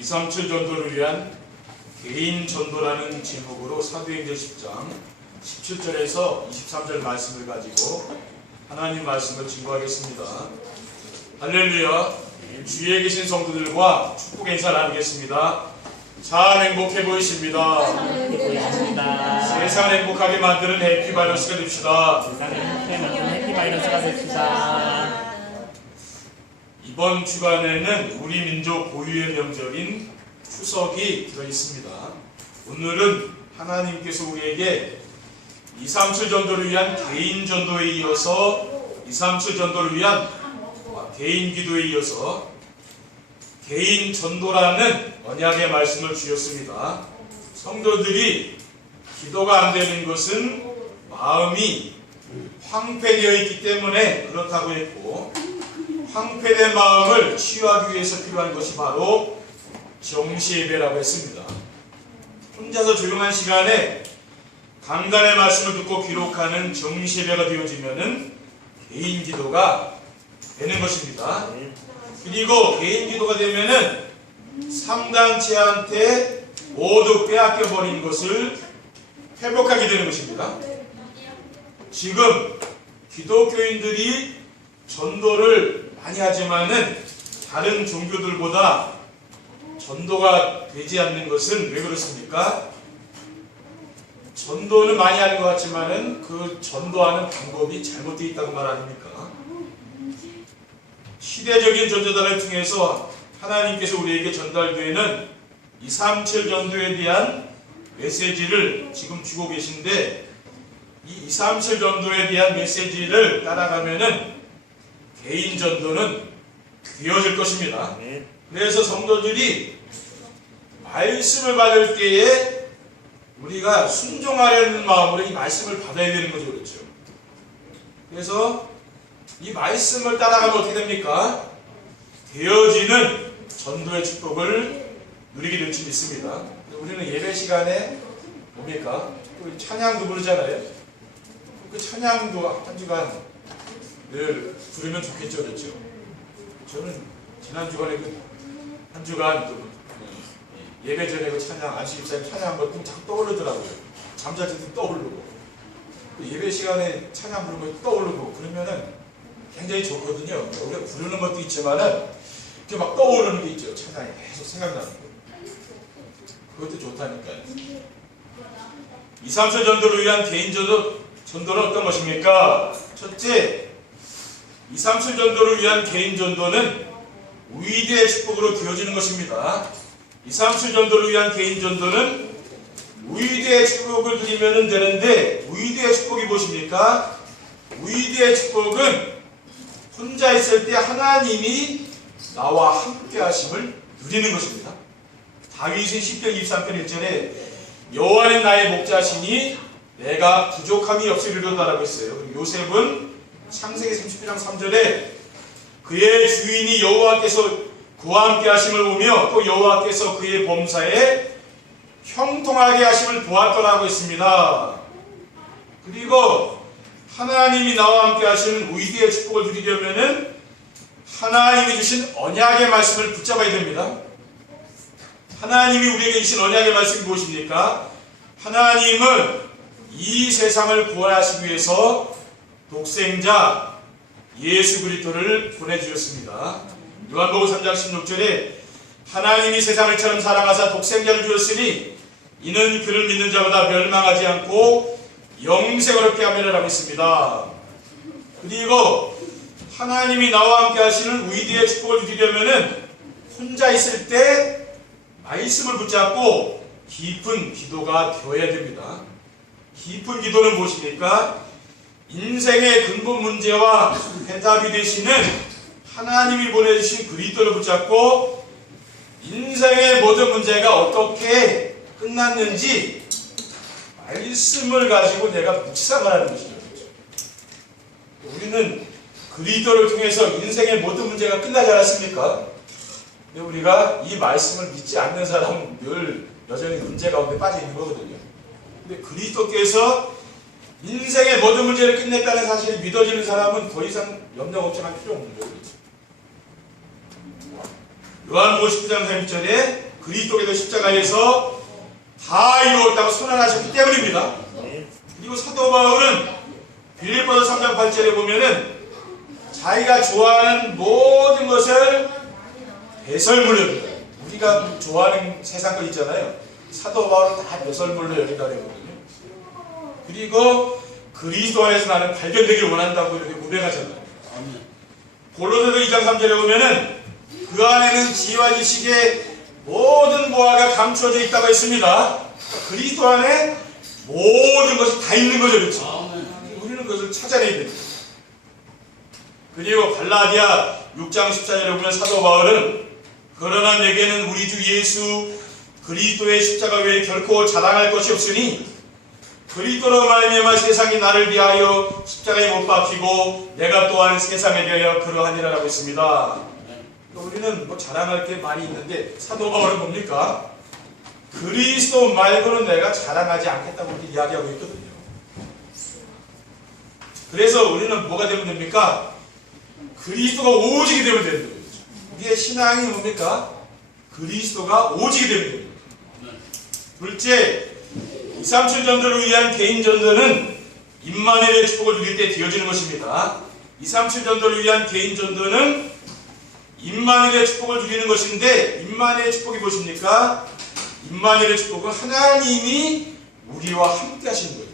237 전도를 위한 개인 전도라는 제목으로 사도행전 10장 17절에서 23절 말씀을 가지고 하나님 말씀을 증거하겠습니다. 할렐루야. 주위에 계신 성도들과 축복 인사 나누겠습니다. 잘 행복해 보이십니다. 세상을 행복하게 만드는 해피바이러스가 됩시다. 해피바이러스가 됩시다. 이번 주간에는 우리 민족 고유의 명절인 추석이 들어있습니다. 오늘은 하나님께서 우리에게 237 전도를 위한 개인 전도에 이어서 237 전도를 위한 개인 기도에 이어서 개인 전도라는 언약의 말씀을 주셨습니다. 성도들이 기도가 안 되는 것은 마음이 황폐되어 있기 때문에 그렇다고 했고, 황폐된 마음을 치유하기 위해서 필요한 것이 바로 정시예배라고 했습니다. 혼자서 조용한 시간에 강단의 말씀을 듣고 기록하는 정시예배가 되어지면은 개인 기도가 되는 것입니다. 그리고 개인 기도가 되면은 삼단체한테 모두 빼앗겨 버린 것을 회복하게 되는 것입니다. 지금 기독교인들이 전도를 많이 하지만은 다른 종교들보다 전도가 되지 않는 것은 왜 그렇습니까? 전도는 많이 하는 것 같지만은 그 전도하는 방법이 잘못되어 있다고 말 아닙니까? 시대적인 전도단을 통해서 하나님께서 우리에게 전달되는 237 전도에 대한 메시지를 지금 주고 계신데, 이 237 전도에 대한 메시지를 따라가면은 개인 전도는 귀어질 것입니다. 그래서 성도들이 말씀을 받을 때에 우리가 순종하려는 마음으로 이 말씀을 받아야 되는 거죠. 그렇죠? 그래서 이 말씀을 따라가면 어떻게 됩니까? 되어지는 전도의 축복을 누리게 될 줄 믿습니다. 우리는 예배 시간에 뭡니까? 찬양도 부르잖아요. 그 찬양도 한 주간 늘 부르면 좋겠죠. 그렇죠? 저는 지난 주간에 한 주간 예배 전에 그 찬양, 안식일사님 찬양 한번 자꾸 떠오르더라고요. 잠잘 때도 떠오르고, 예배 시간에 찬양 부르면 떠오르고, 그러면은 굉장히 좋거든요. 우리가 부르는 것도 있지만은 이렇게 막 떠오르는 게 있죠. 찬양이 계속 생각나는 거. 그것도 좋다니까요. 237 전도를 위한 개인 전도는 어떤 것입니까? 첫째, 237 전도를 위한 개인 전도는 위대의 축복으로 되어지는 것입니다. 237 전도를 위한 개인 전도는 위대의 축복을 드리면 되는데, 위대의 축복이 무엇입니까? 위대의 축복은 혼자 있을 때 하나님이 나와 함께 하심을 누리는 것입니다. 다윗은 10편 23편 1절에 여호와는 나의 목자시니 내가 부족함이 없으리로다라고 했어요. 그리고 요셉은 창세기 30장 3절에 그의 주인이 여호와께서 그와 함께 하심을 보며 또 여호와께서 그의 범사에 형통하게 하심을 보았더라고 했습니다. 그리고 하나님이 나와 함께 하시는 위대의 축복을 누리려면은 하나님이 주신 언약의 말씀을 붙잡아야 됩니다. 하나님이 우리에게 주신 언약의 말씀이 무엇입니까? 하나님은 이 세상을 구원하시기 위해서 독생자 예수 그리스도를 보내주셨습니다. 요한복음 3장 16절에 하나님이 세상을 처럼 사랑하사 독생자를 주었으니 이는 그를 믿는 자보다 멸망하지 않고 영생을 얻게 함이라고 했습니다. 그리고 하나님이 나와 함께 하시는 위대의 축복을 누리려면은 혼자 있을 때 말씀을 붙잡고 깊은 기도가 되어야 됩니다. 깊은 기도는 무엇입니까? 인생의 근본 문제와 해답이 되시는 하나님이 보내주신 그리스도를 붙잡고 인생의 모든 문제가 어떻게 끝났는지 말씀을 가지고 내가 묵상을 하는 것이죠. 우리는 그리스도를 통해서 인생의 모든 문제가 끝나지 않았습니까? 근데 우리가 이 말씀을 믿지 않는 사람은 늘 여전히 문제 가운데 빠져 있는 거거든요. 근데 그리스도께서 인생의 모든 문제를 끝냈다는 사실이 믿어지는 사람은 더 이상 염려 걱정할 필요 없는 거예요. 요한복음 19장 3절에 그리스도께서 십자가에서 다 이루었다고 선언하셨기 때문입니다. 네. 그리고 사도 바울은 빌립보서 3장 8절에 보면은 자기가 좋아하는 모든 것을 배설물로 여긴다. 우리가 좋아하는 세상 것 있잖아요. 사도 바울은 다 배설물로 여긴다고 그러거든요. 그리고 그리스도 안에서 나는 발견되길 원한다고 이렇게 고백하잖아요. 고로새서 2장 3절에 보면은 그 안에는 지혜와 지식의 모든 보화가 감추어져 있다고 했습니다. 그리스도 안에 모든 것이 다 있는 거죠. 그렇죠? 우리는 그것을 찾아내야 됩니다. 그리고 갈라디아 6장 14절에 보면 사도 바울은 그러나 내게는 우리 주 예수 그리스도의 십자가 외에 결코 자랑할 것이 없으니 그리스도로 말미암아 세상이 나를 위하여 십자가에 못 박히고 내가 또한 세상에 대하여 그러하니라라고 했습니다. 우리는 뭐 자랑할 게 많이 있는데 사도 바울은 뭡니까? 그리스도 말고는 내가 자랑하지 않겠다고 이렇게 이야기하고 있거든요. 그래서 우리는 뭐가 되면 됩니까? 그리스도가 오직이 되면 되는 거예요. 우리의 신앙이 뭡니까? 그리스도가 오직이 되면 됩니다. 둘째, 2, 3천 전도를 위한 개인 전도는 임마누엘의 축복을 누릴 때 되어지는 것입니다. 2, 3천 전도를 위한 개인 전도는 임마누엘의 축복을 누리는 것인데 임마누엘의 축복이 무엇입니까? 임마누엘의 축복은 하나님이 우리와 함께 하시는 거예요.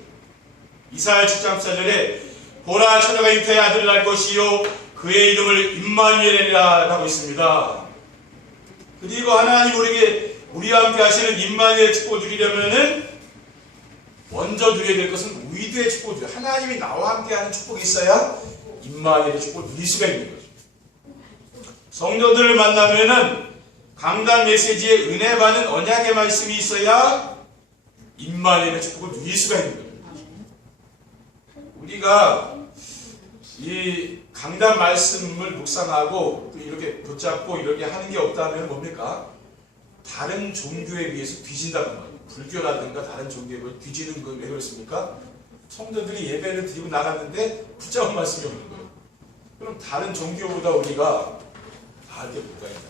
이사야 7장 4절에 보라 처녀가 잉태의 아들을 낳을 것이요 그의 이름을 임마누엘이라 라고 있습니다. 그리고 하나님 우리와 함께 하시는 임마누엘의 축복을 누리려면은 먼저 누려야 될 것은 위대의 축복을 누려야 하나님이 나와 함께 하는 축복이 있어야 임마누엘의 축복을 누릴 수가 있는 거죠. 성도들을 만나면은 강단 메시지에 은혜 받는 언약의 말씀이 있어야 임마누엘의 축복을 누릴 수가 있는 거예요. 우리가 이 강단 말씀을 묵상하고 이렇게 붙잡고 이렇게 하는 게 없다면 뭡니까? 다른 종교에 비해서 뒤진다는 말이에요. 불교라든가 다른 종교에 비해서 뒤지는 건 왜 그렇습니까? 성도들이 예배를 드리고 나갔는데 붙잡은 말씀이 없는 거예요. 그럼 다른 종교보다 우리가 나한테 뭐가 있다.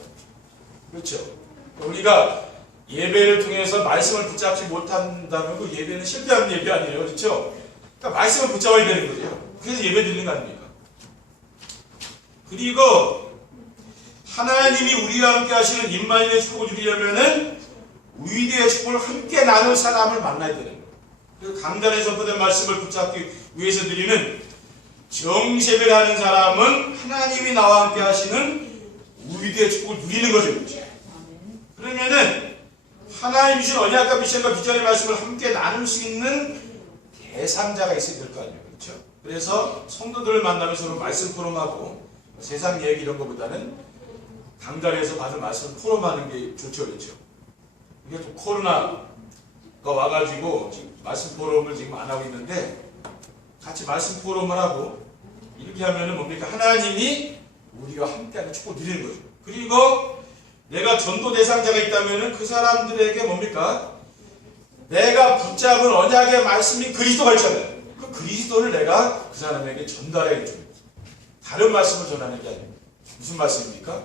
그렇죠? 우리가 예배를 통해서 말씀을 붙잡지 못한다면 그 예배는 실패하는 예배 아니에요. 그렇죠? 그러니까 말씀을 붙잡아야 되는 거죠. 그래서 예배 드리는 거 아닙니까? 그리고 하나님이 우리와 함께 하시는 임마누엘의 축복을 누리려면은 위대의 축복을 함께 나눌 사람을 만나야 되는 거예요. 그리고 강단에 선포된 말씀을 붙잡기 위해서 드리는 정세배를 하는 사람은 하나님이 나와 함께 하시는 위대의 축복을 누리는 거죠. 그렇죠? 그러면은 하나님 주신 언약과 미션과 비전의 말씀을 함께 나눌 수 있는 대상자가 있어야 될 거 아니에요. 그렇죠? 그래서 성도들을 만나면서 서로 말씀 포럼하고 세상 얘기 이런 것보다는 강단에서 받은 말씀 포럼하는 게 좋죠. 그렇죠? 이게 또 코로나가 와가지고 지금 말씀 포럼을 지금 안 하고 있는데 같이 말씀 포럼을 하고 이렇게 하면은 뭡니까? 하나님이 우리와 함께하는 축복을 누리는 거죠. 그리고 내가 전도 대상자가 있다면은 그 사람들에게 뭡니까? 내가 붙잡은 언약의 말씀이 그리스도가 있잖아요. 그 그리스도를 내가 그 사람에게 전달해 줍니다. 다른 말씀을 전하는 게 아닙니다. 무슨 말씀입니까?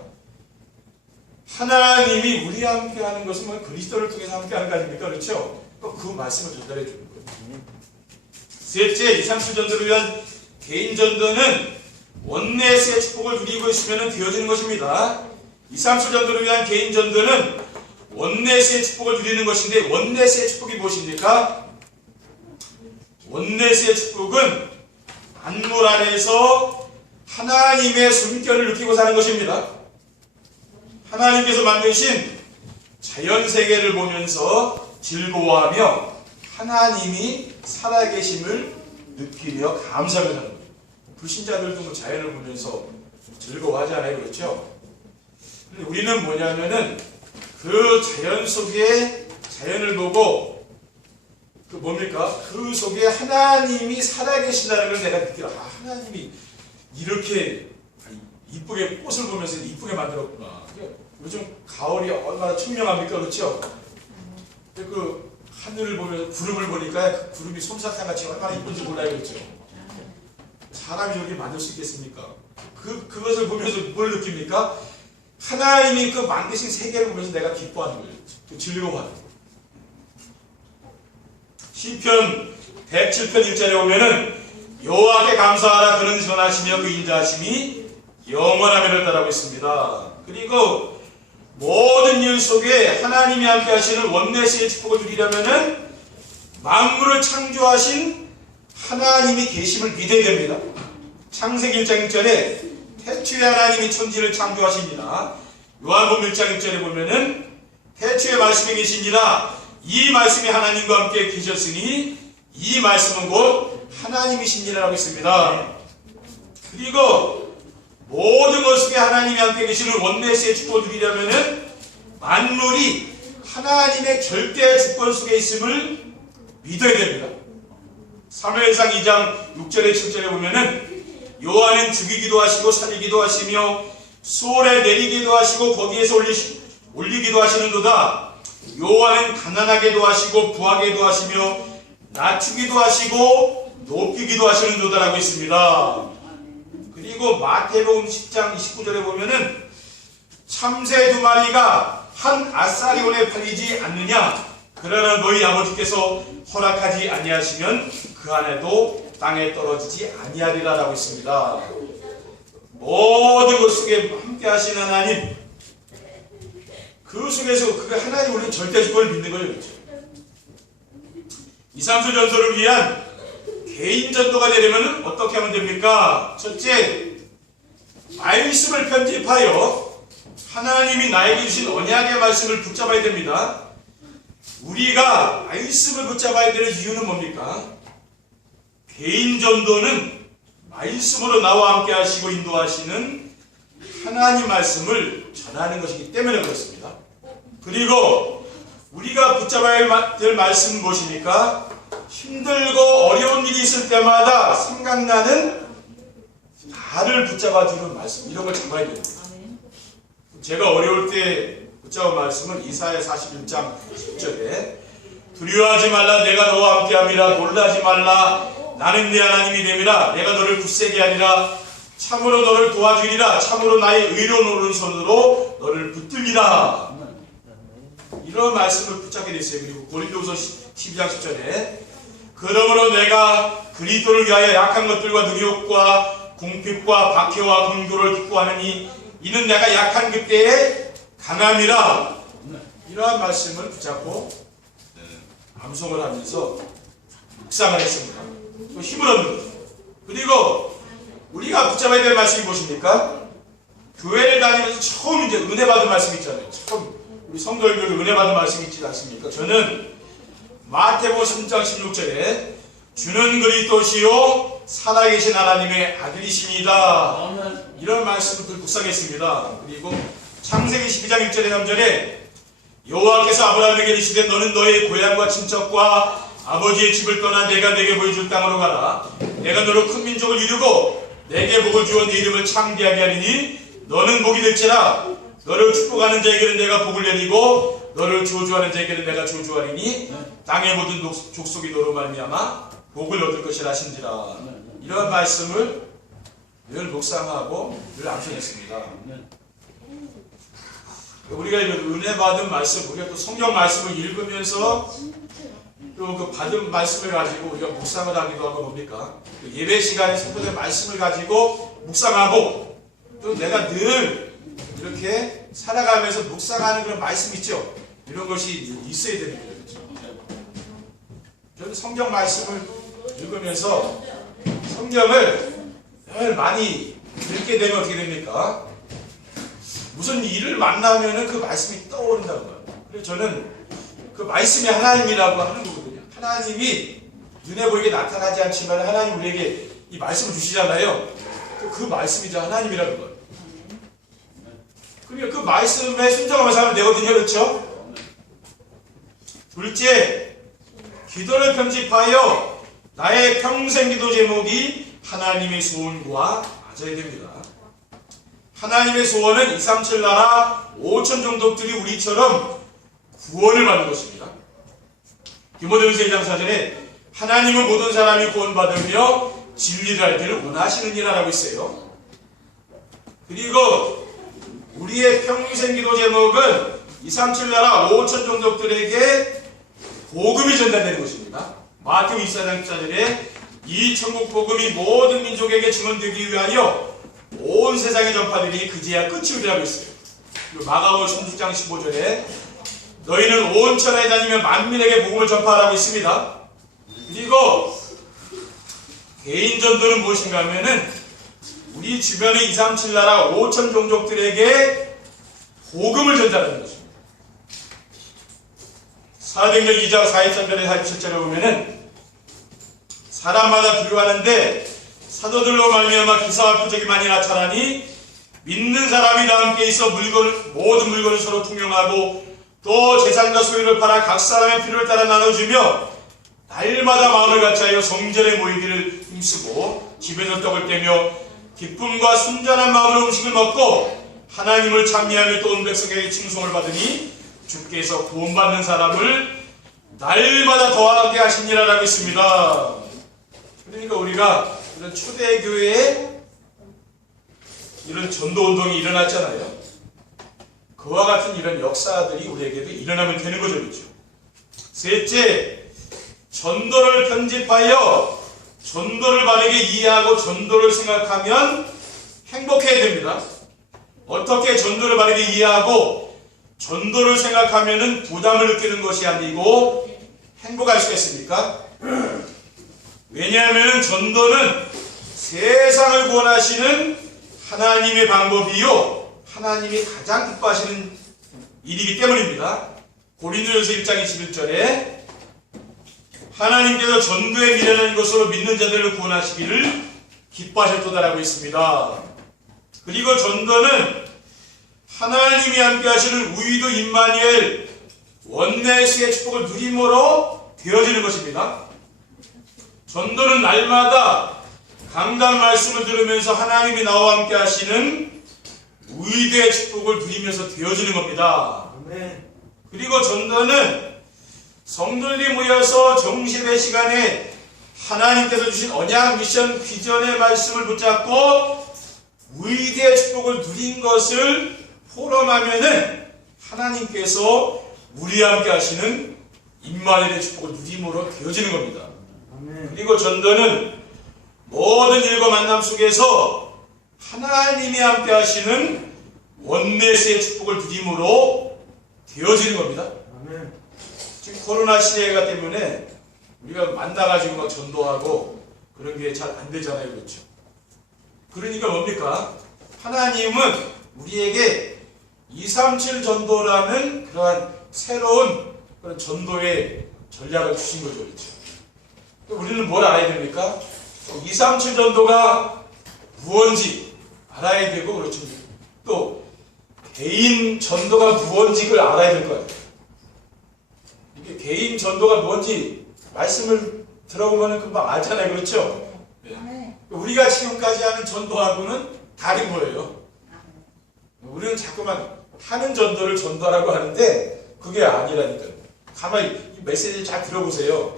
하나님이 우리와 함께 하는 것은 뭐 그리스도를 통해서 함께 하는 거 아닙니까? 그렇죠? 그 말씀을 전달해 주는 거예요. 셋째, 2, 3주 전도를 위한 개인 전도는 원내스의 축복을 누리고 있으면 되어지는 것입니다. 2, 3주 전도를 위한 개인 전도는 원내스의 축복을 누리는 것인데 원내스의 축복이 무엇입니까? 원내스의 축복은 만물 안에서 하나님의 숨결을 느끼고 사는 것입니다. 하나님께서 만드신 자연세계를 보면서 즐거워하며 하나님이 살아계심을 느끼며 감사를 하는 거예요. 불신자들도 뭐 자연을 보면서 즐거워하잖아요. 그렇죠? 근데 우리는 뭐냐면은 그 자연 속에 자연을 보고 그 뭡니까? 그 속에 하나님이 살아계신다는 걸 내가 느껴. 아, 하나님이 이렇게 이쁘게 꽃을 보면서 이쁘게 만들었구나. 요즘 가을이 얼마나 청명합니까? 그렇죠? 그 하늘을 보면서 구름을 보니까 그 구름이 솜사탕같이 얼마나 이쁜지 몰라요. 그렇죠? 사람이 저렇게 만들 수 있겠습니까? 그것을 보면서 뭘 느낍니까? 하나님이 그 만드신 세계를 보면서 내가 기뻐하는 거예요. 그 즐거워하는 거예요. 시편 107편 1절에 보면은 여호와께 감사하라 그는 선하시며 그 인자하심이 영원하리라고 있습니다. 그리고 모든 일 속에 하나님이 함께 하시는 원내스의 축복을 누리려면은 만물을 창조하신 하나님이 계심을 믿어야 됩니다. 창세기 1장 1절에 태초에 하나님이 천지를 창조하십니다. 요한복음 1장 1절에 보면은 태초에 말씀이 계시니라 이 말씀이 하나님과 함께 계셨으니 이 말씀은 곧 하나님이시니라라고 있습니다. 그리고 모든 것 속에 하나님이 함께 계시는 원내스의 축복을 누리려면은 만물이 하나님의 절대 주권 속에 있음을 믿어야 됩니다. 사무엘상 2장 6절에 7절에 보면은 여호와는 죽이기도 하시고 살리기도 하시며 수월에 내리기도 하시고 거기에서 올리기도 하시는도다. 여호와는 가난하게도 하시고 부하게도 하시며 낮추기도 하시고 높이기도 하시는도다라고 있습니다. 그리고 마태복음 10장 29절에 보면은 참새 2마리가 한 아사리온에 팔리지 않느냐 그러나 너희 아버지께서 허락하지 아니하시면 그 안에도 땅에 떨어지지 아니하리라라고 있습니다. 모든 것 속에 함께 하신 하나님, 그 속에서 그 하나님 우리는 절대 주권을 믿는 거예요. 그렇죠? 이삼수 전도를 위한 개인 전도가 되려면 어떻게 하면 됩니까? 첫째, 말씀을 편집하여 하나님이 나에게 주신 언약의 말씀을 붙잡아야 됩니다. 우리가 말씀을 붙잡아야 되는 이유는 뭡니까? 개인 전도는 말씀으로 나와 함께 하시고 인도하시는 하나님 말씀을 전하는 것이기 때문에 그렇습니다. 그리고 우리가 붙잡아야 될 말씀은 무엇입니까? 힘들고 어려운 일이 있을 때마다 생각나는 나를 붙잡아주는 말씀, 이런 걸 잡아야 됩니다. 제가 어려울 때 붙잡은 말씀은 이사야 41장 10절에 두려워하지 말라 내가 너와 함께함이라 놀라지 말라 나는 네 하나님이 됨이라 내가 너를 굳세게 하리라 참으로 너를 도와주리라 참으로 나의 의로운 오른손으로 너를 붙들리라. 이런 말씀을 붙잡게 됐어요. 그리고 고린도후서 12장 10절에 그러므로 내가 그리스도를 위하여 약한 것들과 능욕과 궁핍과 박해와 분교를 기뻐하느니 이는 내가 약한 그때에 강함이라. 이러한 말씀을 붙잡고 암송을 하면서 묵상을 했습니다. 힘을 얻는 거죠. 그리고 우리가 붙잡아야 될 말씀이 무엇입니까? 교회를 다니면서 처음 이제 은혜 받은 말씀 있잖아요. 처음 우리 성도들도 은혜 받은 말씀이 있지 않습니까? 저는 마태복음 3장 16절에 주는 그리스도시요 살아계신 하나님의 아들이십니다. 이런 말씀을 묵상했습니다. 그리고 창세기 12장 1절에 3절에 여호와께서 아브라함에게 이르시되 너는 너의 고향과 친척과 아버지의 집을 떠나 내가 내게 보여줄 땅으로 가라. 내가 너로 큰 민족을 이루고 내게 복을 주어 네 이름을 창대하게 하리니 너는 복이 될지라. 너를 축복하는 자에게는 내가 복을 내리고 너를 저주하는 자에게는 내가 저주하리니 땅의 모든 족속이 너로 말미암아 복을 얻을 것이라 하신지라. 이런 말씀을 늘 묵상하고 늘 암송했습니다. 우리가 은혜 받은 말씀, 우리가 또 성경 말씀을 읽으면서 또 그 받은 말씀을 가지고 우리가 묵상을 하기도 하고 뭡니까? 예배 시간에 선포된 말씀을 가지고 묵상하고 또 내가 늘 이렇게 살아가면서 묵상하는 그런 말씀 있죠? 이런 것이 있어야 되는 거예요. 저는 성경 말씀을 읽으면서 성경을 늘 많이 읽게 되면 어떻게 됩니까? 무슨 일을 만나면은 그 말씀이 떠오른다는 거예요. 그래서 저는 그 말씀이 하나님이라고 하는 거거든요. 하나님이 눈에 보이게 나타나지 않지만 하나님 우리에게 이 말씀을 주시잖아요. 그 말씀이죠. 하나님이라는 거예요. 그러니까 그 말씀에 순종하면서 하면 되거든요. 그렇죠? 둘째, 기도를 편집하여 나의 평생 기도 제목이 하나님의 소원과 맞아야 됩니다. 하나님의 소원은 237 나라 5천 종족들이 우리처럼 구원을 받는 것입니다. 디모데후서 1장 4절에 하나님은 모든 사람이 구원받으며 진리를 알기를 원하시느니라 라고 있어요. 그리고 우리의 평생 기도 제목은 237 나라 5천 종족들에게 복음이 전달되는 것입니다. 마태오 24장 14절에 이 천국 복음이 모든 민족에게 증언되기 위하여 온 세상에 전파되니 그제야 끝이 오리라고 했어요. 그리고 마가복음 16장 15절에 너희는 온 천하에 다니며 만민에게 복음을 전파하라고 했습니다. 그리고 개인 전도는 무엇인가 하면은 우리 주변의 237 나라 5천 종족들에게 복음을 전달하는 것입니다. 사도행전 2장 43절에 47절에 보면은 사람마다 두려워하는데 사도들로 말미암아 기사와 표적이 많이 나타나니 믿는 사람이 다 함께 있어 모든 물건을 서로 통용하고 또 재산과 소유를 팔아 각 사람의 필요를 따라 나눠주며 날마다 마음을 같이하여 성전에 모이기를 힘쓰고 집에서 떡을 떼며 기쁨과 순전한 마음으로 음식을 먹고 하나님을 찬미하며 또 온 백성에게 칭송을 받으니 주께서 구원받는 사람을 날마다 더하게 하시니라라고 했습니다. 그러니까 우리가 이런 초대교회에 이런 전도운동이 일어났잖아요. 그와 같은 이런 역사들이 우리에게도 일어나면 되는 거죠. 그렇죠? 셋째, 전도를 편집하여 전도를 바르게 이해하고 전도를 생각하면 행복해야 됩니다. 어떻게 전도를 바르게 이해하고 전도를 생각하면 부담을 느끼는 것이 아니고 행복할 수 있습니까? 왜냐하면 전도는 세상을 구원하시는 하나님의 방법이요 하나님이 가장 기뻐하시는 일이기 때문입니다. 고린도전서 1장 21절에 하나님께서 전도에 미련한 것으로 믿는 자들을 구원하시기를 기뻐하셨도다라고 있습니다. 그리고 전도는 하나님이 함께 하시는 우위도 임마누엘 원내수의 축복을 누림으로 되어지는 것입니다. 전도는 날마다 강단 말씀을 들으면서 하나님이 나와 함께 하시는 우위대의 축복을 누리면서 되어지는 겁니다. 그리고 전도는 성도들이 모여서 정시의 시간에 하나님께서 주신 언약 미션 비전의 말씀을 붙잡고 위대의 축복을 누린 것을 포럼하면은 하나님께서 우리와 함께 하시는 임마누엘의 축복을 누림으로 되어지는 겁니다. 그리고 전도는 모든 일과 만남 속에서 하나님이 함께 하시는 원내스의 축복을 누림으로 되어지는 겁니다. 지금 코로나 시대가 때문에 우리가 만나가지고 막 전도하고 그런 게 잘 안 되잖아요. 그렇죠? 그러니까 뭡니까? 하나님은 우리에게 237 전도라는 그러한 새로운 그런 전도의 전략을 주신 거죠. 그렇죠? 우리는 뭘 알아야 됩니까? 237 전도가 무언지 알아야 되고, 그렇죠? 또 개인 전도가 무언지 그걸 알아야 될 거예요. 이게 개인 전도가 뭔지 말씀을 들어보면 금방 알잖아요. 그렇죠? 네. 우리가 지금까지 하는 전도하고는 다른 거예요. 우리는 자꾸만 하는 전도를 전도하라고 하는데 그게 아니라니까요. 가만히 이 메시지를 잘 들어보세요.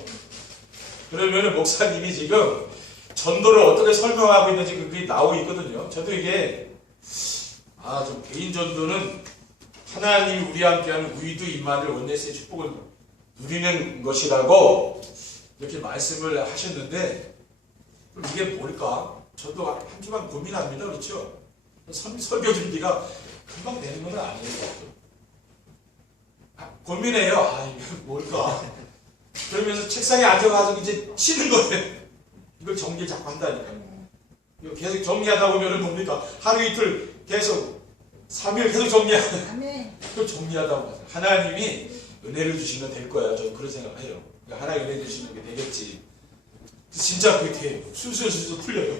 그러면 목사님이 지금 전도를 어떻게 설명하고 있는지 그게 나오고 있거든요. 저도 이게 좀 개인 전도는 하나님이 우리와 함께하는 우위도 임마누엘 원내스의 축복을 누리는 것이라고 이렇게 말씀을 하셨는데 그럼 이게 뭘까? 저도 한 주만 고민합니다. 그렇죠? 설교 준비가 금방 되는 건 아니에요. 고민해요. 이게 뭘까? 그러면서 책상에 앉아가지고 이제 치는 거예요. 이걸 정리 자꾸 한다니까요. 이거 계속 정리하다 보면 뭡니까? 하루 이틀 계속 3일 계속 정리하다. 또 정리하다 보면 하나님이 은혜를 주시면 될 거야. 저는 그런 생각을 해요. 하나님 은혜 주시는 게 되겠지. 진짜 그게 돼요. 술술 풀려요.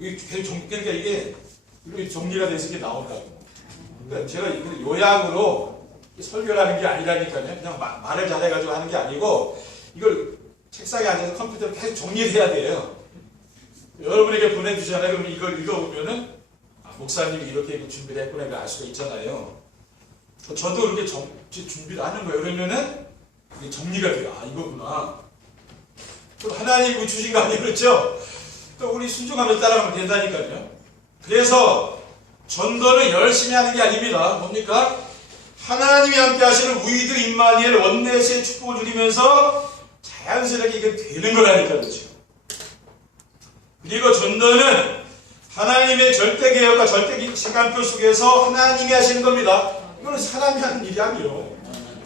이게 계속 그러니까 이게 정리가 돼서 이게 나온다고. 그러니까 제가 요약으로 설교를 게 아니라니까요. 그냥 말을 잘해가지고 하는 게 아니고 이걸 책상에 앉아서 컴퓨터를 계속 정리를 해야 돼요. 여러분에게 보내주잖아요. 그럼 이걸 읽어보면은 목사님이 이렇게 준비를 했구나 이걸 알 수가 있잖아요. 저도 그렇게 준비를 하는 거예요. 그러면은 이게 정리가 돼요. 이거구나. 또 하나님이 주신 거 아니에요. 그렇죠? 또 우리 순종하면서 따라가면 된다니까요. 그래서 전도는 열심히 하는 게 아닙니다. 뭡니까? 하나님이 함께 하시는 위드 임마니엘 원내스의 축복을 누리면서 자연스럽게 이게 되는 거라니까, 그렇죠? 그리고 전도는 하나님의 절대 개혁과 절대 시간표 속에서 하나님이 하시는 겁니다. 이거는 사람이 하는 일이 아니에요.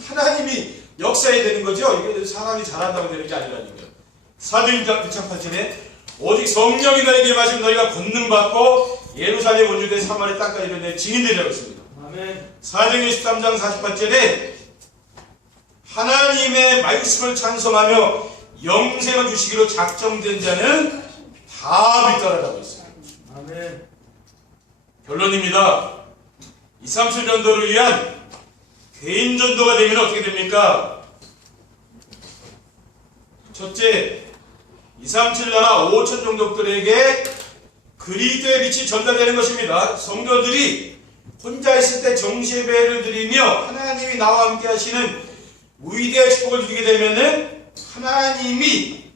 하나님이 역사해야 되는 거죠. 이게 사람이 잘한다고 되는 게 아니라니까요. 사도행전 1장 8절에 오직 성령이 너에게 임하시면 너희가 권능받고 예루살렘 원주대 사마리 땅까지 이르는 증인되리라고 했습니다. 사도행전 13장 48절에 하나님의 말씀을 찬송하며 영생을 주시기로 작정된 자는 다 믿더라라고 했어요. 결론입니다. 237 전도를 위한 개인 전도가 되면 어떻게 됩니까? 첫째, 237 나라 5천 종족들에게 그리스도의 빛이 전달되는 것입니다. 성도들이 혼자 있을 때 정시예배를 드리며 하나님이 나와 함께 하시는 위대한 축복을 누리게 되면은 하나님이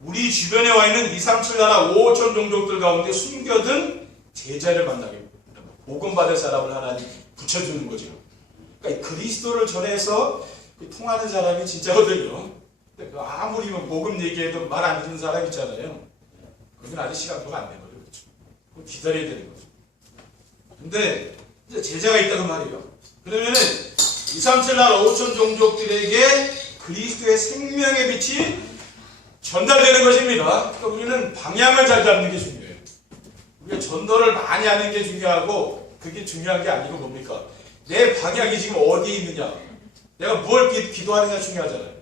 우리 주변에 와 있는 237 나라 5천 종족들 가운데 숨겨둔 제자를 만나게 됩니다. 복음 받을 사람을 하나님 붙여주는 거죠. 그러니까 그리스도를 전해서 통하는 사람이 진짜거든요. 아무리 복음 얘기해도 말 안 듣는 사람 있잖아요. 그건 아직 시간표가 안 되거든요. 그렇죠? 기다려야 되는 거죠. 근데 이제 제자가 있다고 말이에요. 그러면은 237 나라 5천 종족들에게 그리스도의 생명의 빛이 전달되는 것입니다. 그러니까 우리는 방향을 잘 잡는 게 중요해요. 우리가 전도를 많이 하는 게 중요하고 그게 중요한 게 아니고 뭡니까? 내 방향이 지금 어디에 있느냐, 내가 뭘 기도하느냐 중요하잖아요.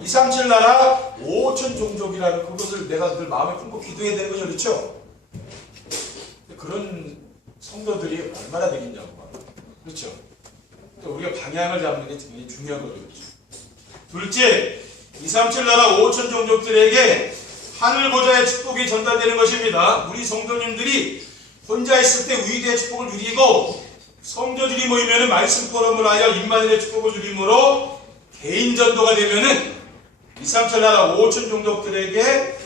237 나라 5천 종족이라는 그것을 내가 늘 마음에 품고 기도해야 되는 거죠. 그렇죠? 그런 성도들이 얼마나 되겠냐고. 그렇죠? 우리가 방향을 잡는 게 굉장히 중요한 거죠. 그렇죠? 둘째, 237 나라 5천 종족들에게 하늘 보좌의 축복이 전달되는 것입니다. 우리 성도님들이 혼자 있을 때 위대의 축복을 누리고 성도들이 모이면 말씀 포럼을 하여 임마누엘의 축복을 누림으로 개인 전도가 되면은 237 나라 5천 종족들에게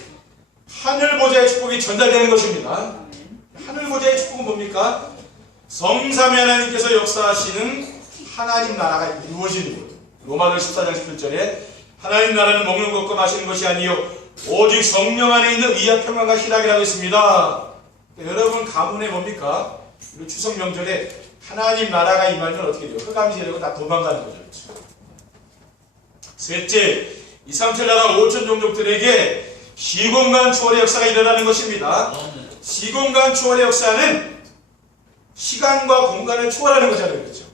하늘 보좌의 축복이 전달되는 것입니다. 하늘 보좌의 축복은 뭡니까? 성삼위 하나님께서 역사하시는 하나님 나라가 이루어지는 거예요. 로마서 14장 17절에 하나님 나라는 먹는 것과 마시는 것이 아니요 오직 성령 안에 있는 의와 평안과 희락이라고 했습니다. 여러분 가문에 뭡니까? 추석 명절에 하나님 나라가 임하면 어떻게 돼요? 흑암시 되고 다 도망가는 거죠. 셋째, 237 나라 5천 종족들에게 시공간 초월의 역사가 일어나는 것입니다. 시공간 초월의 역사는 시간과 공간을 초월하는 거잖아요. 그렇죠?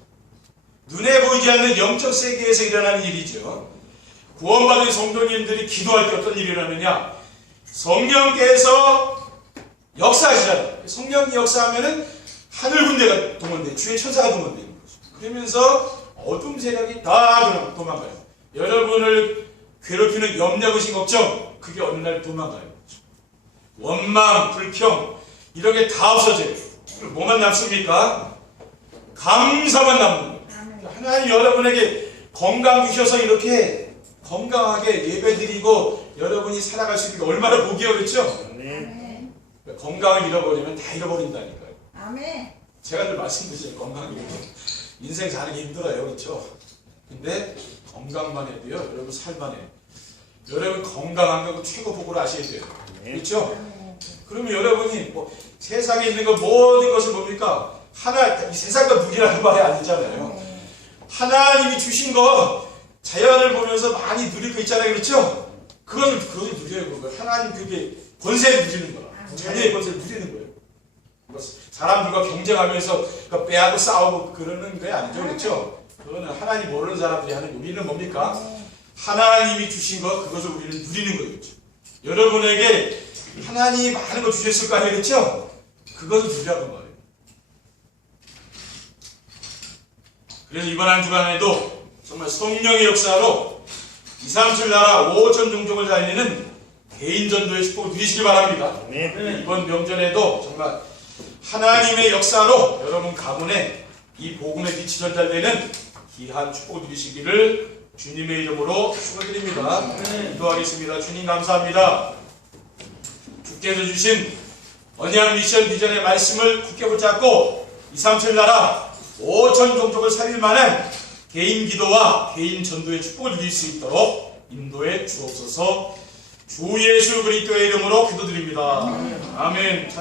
눈에 보이지 않는 영적 세계에서 일어나는 일이죠. 구원받은 성도님들이 기도할 때 어떤 일이 일어나느냐? 성령께서 역사하시잖아요. 성령이 역사하면은 하늘 군대가 동원돼, 주의 천사가 동원되는 거죠. 그러면서 어둠 세력이 다 도망가요. 여러분을 괴롭히는 염려의식 걱정, 그게 어느 날 도망가요. 원망, 불평 이런 게 다 없어져요. 뭐만 남습니까? 감사만 남는 거예요. 하나님 여러분에게 건강 주셔서 이렇게 건강하게 예배드리고 여러분이 살아갈 수 있는 게 얼마나 복이에요. 그렇죠? 건강을 잃어버리면 다 잃어버린다니까요. 아멘. 제가 늘 말씀드리죠. 건강이 인생 사는 게 힘들어요. 그렇죠? 근데 건강만 해도요. 여러분 살만해. 여러분 건강한 거 최고 복으로 아셔야 돼요. 그렇죠? 그러면 여러분이 뭐 세상에 있는 거 모든 것을 뭡니까? 하나, 이 세상과 누리라는 말이 아니잖아요. 하나님이 주신 거 자연을 보면서 많이 누릴 거 있잖아요. 그렇죠? 그걸 누려요. 그걸. 하나님 그게 권세를 누리는 거야. 자녀의 권세를 누리는 거예요. 사람들과 경쟁하면서 빼앗고 싸우고 그러는 게 아니죠. 그렇죠? 그거는 하나님 모르는 사람들이 하는, 우리는 뭡니까? 하나님이 주신 것, 그것을 우리는 누리는 거죠. 그렇죠? 여러분에게 하나님이 많은 거 주셨을 거 아니에요. 그렇죠? 그것을 누리라고 말해요. 그래서 이번 한 주간에도 정말 성령의 역사로 237 나라 5천 종족을 살리는 개인 전도의 축복을 누리시기 바랍니다. 이번 명절에도 정말 하나님의 역사로 여러분 가문에 이 복음의 빛이 전달되는 귀한 축복을 누리시기를 주님의 이름으로 축원드립니다. 기도하겠습니다. 주님 감사합니다. 주께서 주신 언약 미션 비전의 말씀을 굳게 붙잡고 237 나라 5천 종족을 살릴 만한 개인 기도와 개인 전도의 축복을 누릴 수 있도록 인도해 주옵소서. 주 예수 그리스도의 이름으로 기도드립니다. 아멘.